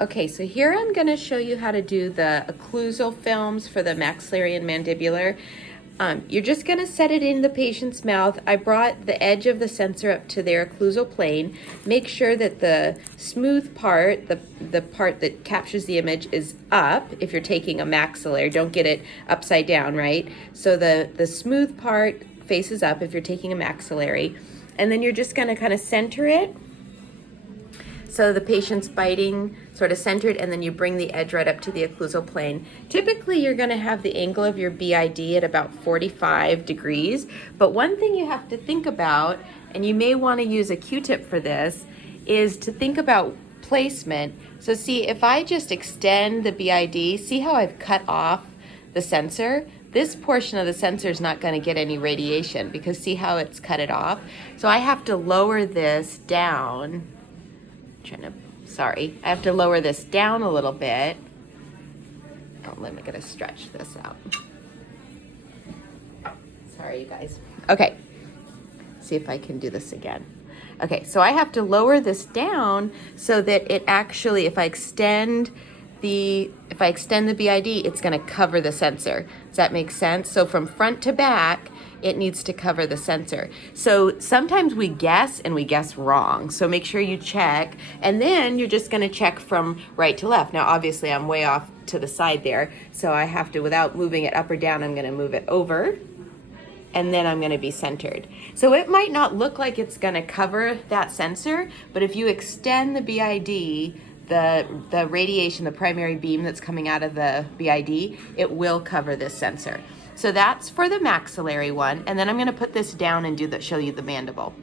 Okay, so here I'm going to show you how to do the occlusal films for the maxillary and mandibular. You're just going to set it in the patient's mouth. I brought the edge of the sensor up to their occlusal plane. Make sure that the smooth part, the part that captures the image, is up if you're taking a maxillary. Don't get it upside down, right? So the smooth part faces up if you're taking a maxillary. And then you're just going to kind of center it. So the patient's biting sort of centered, and then you bring the edge right up to the occlusal plane. Typically, you're going to have the angle of your BID at about 45 degrees. But one thing you have to think about, and you may want to use a Q-tip for this, is to think about placement. So see, if I just extend the BID, see how I've cut off the sensor? This portion of the sensor is not going to get any radiation because see how it's cut it off? So I have to lower this down. I have to lower this down a little bit. Oh, let me get to stretch this out. Sorry, you guys. Okay, see if I can do this again. Okay, so I have to lower this down so that it actually, if I extend the BID, it's going to cover the sensor. Does that make sense? So from front to back, it needs to cover the sensor. So sometimes we guess and we guess wrong. So make sure you check, and then you're just going to check from right to left. Now, obviously, I'm way off to the side there, so I have to, without moving it up or down, I'm going to move it over, and then I'm going to be centered. So it might not look like it's going to cover that sensor, but if you extend the BID, the radiation, the primary beam that's coming out of the BID, it will cover this sensor. So that's for the maxillary one, and then I'm going to put this down and show you the mandible.